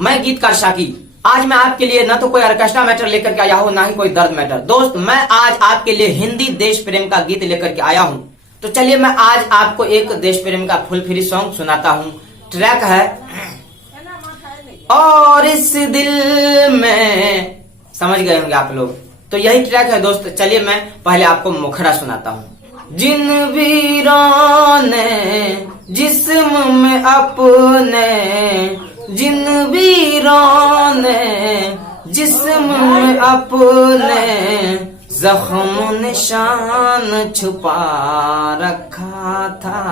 मैं गीतकार शाकिर। आज मैं आपके लिए न तो कोई ऑर्केस्ट्रा मैटर लेकर के आया हूँ, ना ही कोई दर्द मैटर। दोस्त, मैं आज आपके लिए हिंदी देश प्रेम का गीत लेकर के आया हूँ। तो चलिए मैं आज आपको एक देश प्रेम का फुल फ्री सॉन्ग सुनाता हूँ। ट्रैक है और इस दिल में, समझ गए होंगे आप लोग। तो यही ट्रैक है दोस्त। चलिए मैं पहले आपको मुखड़ा सुनाता हूँ। जिन वीरों ने जिस्म में अपने, जिन वीरों ने जिस्म में अपने जख्म निशान छुपा रखा था,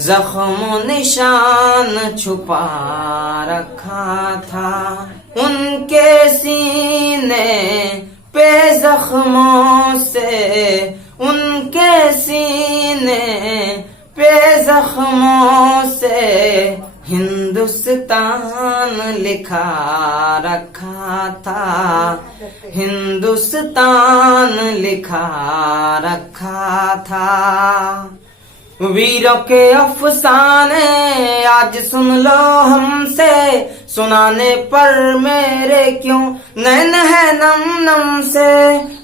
जख्म निशान छुपा रखा था। उनके सीने पे जख्मों से, उनके सीने पे जख्मों से हिंदुस्तान लिखा रखा था, हिंदुस्तान लिखा रखा था। वीरों के अफसाने आज सुन लो हमसे, सुनाने पर मेरे क्यों नैन है नम नम से।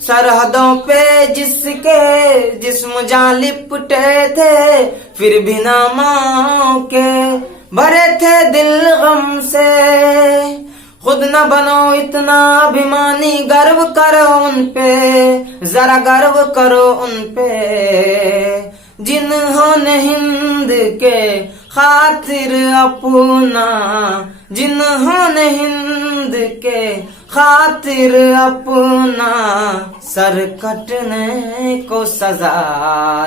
सरहदों पे जिसके जिस्म जान लिपटे थे, फिर भी नामों के भरे थे दिल गम से। खुद न बनो इतना अभिमानी, गर्व करो उन पे, जरा गर्व करो उन पे, जिन्होंने हिंद के खातिर अपना, जिन्होंने हिंद के खातिर अपना सर कटने को सजा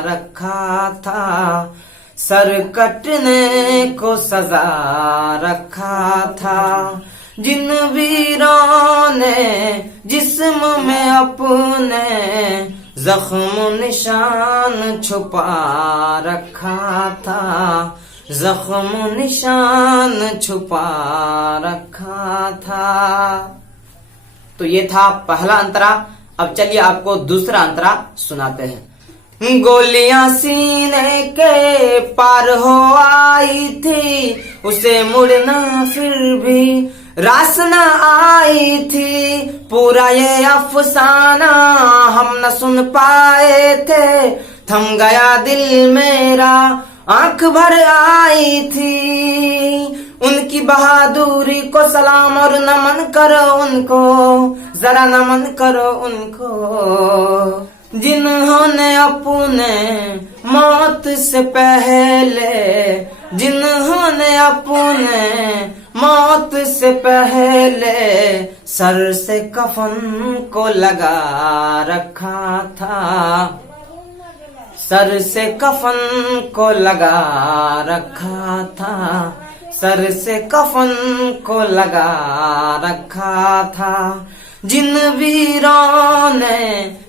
रखा था, सर कटने को सजा रखा था। जिन वीरों ने जिस्म में अपने जख्म निशान छुपा रखा था, जख्म निशान छुपा रखा था। तो ये था पहला अंतरा। अब चलिए आपको दूसरा अंतरा सुनाते हैं। गोलियां सीने के पार हो आई थी, उसे मुड़ना फिर भी रास न आई थी। पूरा ये अफसाना हम न सुन पाए थे, थम गया दिल मेरा आंख भर आई थी। उनकी बहादुरी को सलाम और नमन करो उनको, जरा नमन करो उनको, जिन्होंने अपने मौत से पहले, जिन्होंने अपने मौत से पहले सर से कफन को लगा रखा था, सर से कफन को लगा रखा था, सर से कफन को लगा रखा था। जिन वीरों ने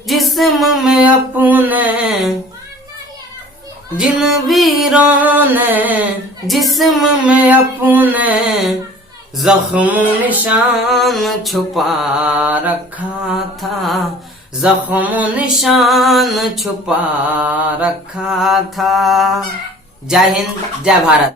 जिस्म में अपने, जिन वीरों ने जिस्म में अपने जख्म निशान छुपा रखा था, जख्म निशान छुपा रखा था। जय हिंद, जय भारत।